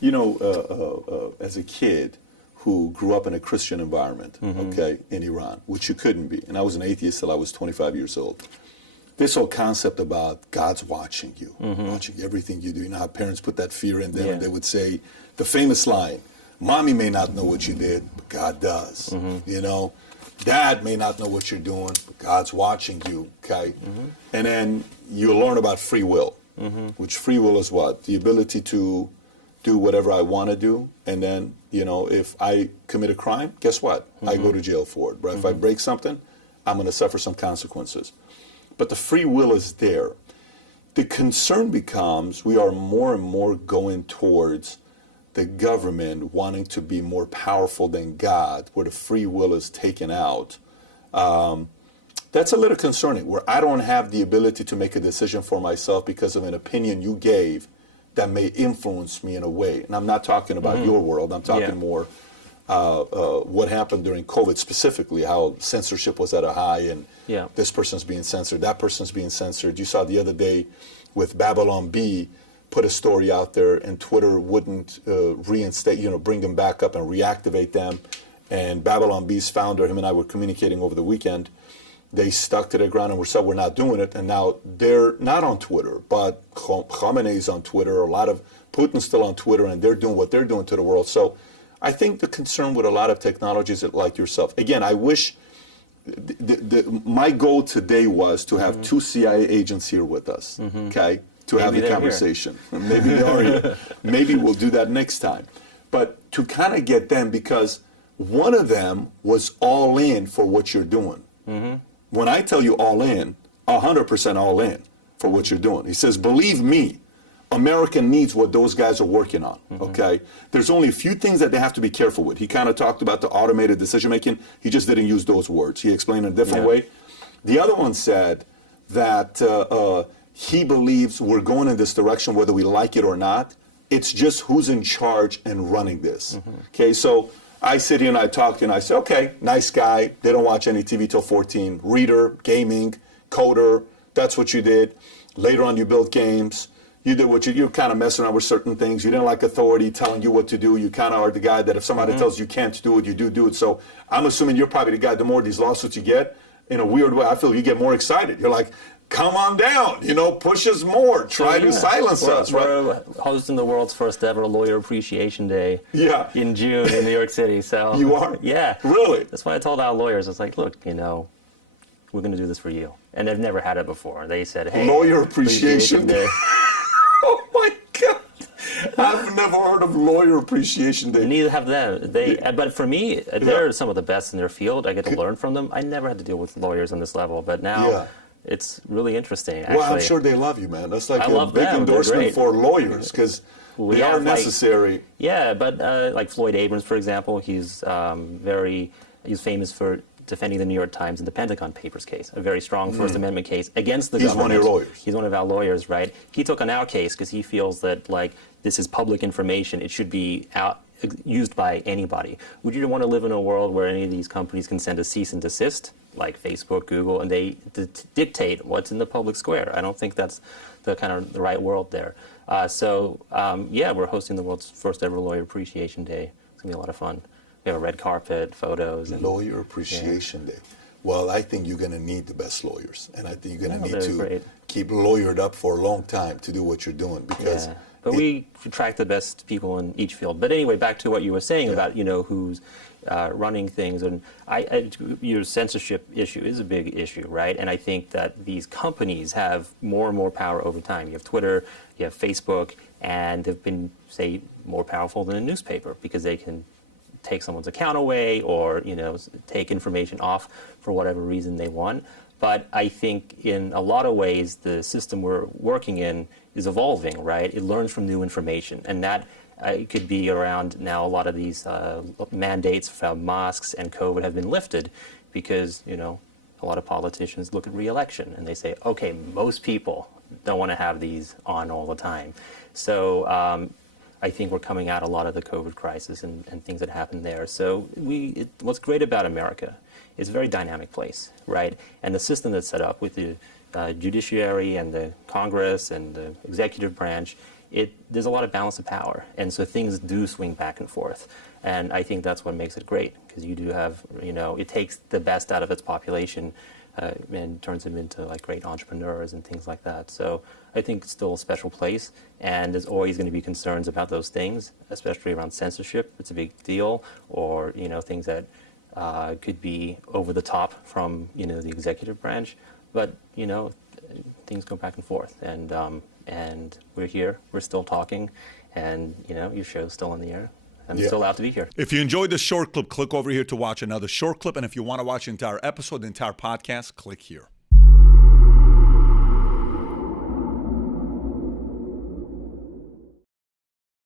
You know, as a kid who grew up in a Christian environment, okay, in Iran, which you couldn't be, and I was an atheist till I was 25 years old. This whole concept about God's watching you, watching everything you do. You know how parents put that fear in them, and they would say the famous line, "Mommy may not know what you did, but God does." You know, Dad may not know what you're doing, but God's watching you, okay? And then you learn about free will, which free will is what? The ability to do whatever I want to do, and then, you know, if I commit a crime, guess what? I go to jail for it, right? If I break something, I'm going to suffer some consequences. But the free will is there. The concern becomes we are more and more going towards the government wanting to be more powerful than God, where the free will is taken out. That's a little concerning, where I don't have the ability to make a decision for myself because of an opinion you gave that may influence me in a way. And I'm not talking about your world. I'm talking more what happened during COVID specifically, how censorship was at a high, and this person's being censored, that person's being censored. You saw the other day with Babylon Bee put a story out there, and Twitter wouldn't reinstate, you know, bring them back up and reactivate them. And Babylon Bee's founder, him and I were communicating over the weekend. They stuck to their ground and were said, we're not doing it. And now they're not on Twitter, but Khamenei's on Twitter, a lot of Putin's still on Twitter, and they're doing what they're doing to the world. So I think the concern with a lot of technologies like yourself, again, I wish, my goal today was to have two CIA agents here with us, okay, to have the conversation. Maybe they are here. Maybe we'll do that next time. But to kind of get them, because one of them was all in for what you're doing. When I tell you all in, 100% all in for what you're doing. He says, believe me, America needs what those guys are working on, okay? There's only a few things that they have to be careful with. He kind of talked about the automated decision-making. He just didn't use those words. He explained in a different way. The other one said that he believes we're going in this direction whether we like it or not. It's just who's in charge and running this, okay? So I sit here and I talk to you and I say, okay, nice guy. They don't watch any TV till 14. Reader, gaming, coder, that's what you did. Later on you built games. You did what you're kind of messing around with certain things. You didn't like authority telling you what to do. You kind of are the guy that if somebody tells you can't do it, you do it. So I'm assuming you're probably the guy, the more of these lawsuits you get, in a weird way, I feel you get more excited. You're like, come on down, you know, push us more, try to silence us. We're hosting the world's first ever Lawyer Appreciation Day in June in New York City. So you are? Yeah. Really? That's why I told our lawyers, I was like, look, you know, we're going to do this for you. And they've never had it before. They said, hey. Lawyer Appreciation Day. Oh my God. I've never heard of Lawyer Appreciation Day. Neither have them. But for me, they're some of the best in their field. I get to learn from them. I never had to deal with lawyers on this level, but now it's really interesting. Actually. Well, I'm sure they love you, man. That's like a big endorsement for lawyers, because they are necessary. But like Floyd Abrams, for example, he's famous for defending the New York Times and the Pentagon Papers case, a very strong First Amendment case against the government. He's one of your lawyers. He's one of our lawyers, right? He took on our case because he feels that, like, this is public information. It should be used by anybody. Would you want to live in a world where any of these companies can send a cease and desist, like Facebook, Google, and they dictate what's in the public square? I don't think that's the the right world there. We're hosting the world's first ever Lawyer Appreciation Day. It's going to be a lot of fun. We have a red carpet, photos. And, Lawyer Appreciation Day. Well, I think you're going to need the best lawyers, and I think you're going to need to keep lawyered up for a long time to do what you're doing, because. But we attract the best people in each field. But anyway, back to what you were saying about, you know, who's running things, and your censorship issue is a big issue, right? And I think that these companies have more and more power over time. You have Twitter, you have Facebook, and they've been, say, more powerful than a newspaper because they can take someone's account away, or, you know, take information off for whatever reason they want. But I think in a lot of ways, the system we're working in is evolving, right? It learns from new information, and that could be around now. A lot of these mandates from masks and COVID have been lifted because, you know, a lot of politicians look at re-election and they say, okay, most people don't want to have these on all the time. So I think we're coming out a lot of the COVID crisis and things that happened there. So what's great about America, it's a very dynamic place, right? And the system that's set up with the judiciary and the Congress and the executive branch there's a lot of balance of power, and so things do swing back and forth. And I think that's what makes it great, because you do have, it takes the best out of its population and turns them into like great entrepreneurs and things like that. So I think it's still a special place, and there's always going to be concerns about those things, especially around censorship. It's a big deal, or things that could be over the top from the executive branch. But things go back and forth, and we're here, we're still talking, and your show's still on the air. I'm still allowed to be here. If you enjoyed this short clip, click over here to watch another short clip. And if you want to watch the entire episode, the entire podcast, click here.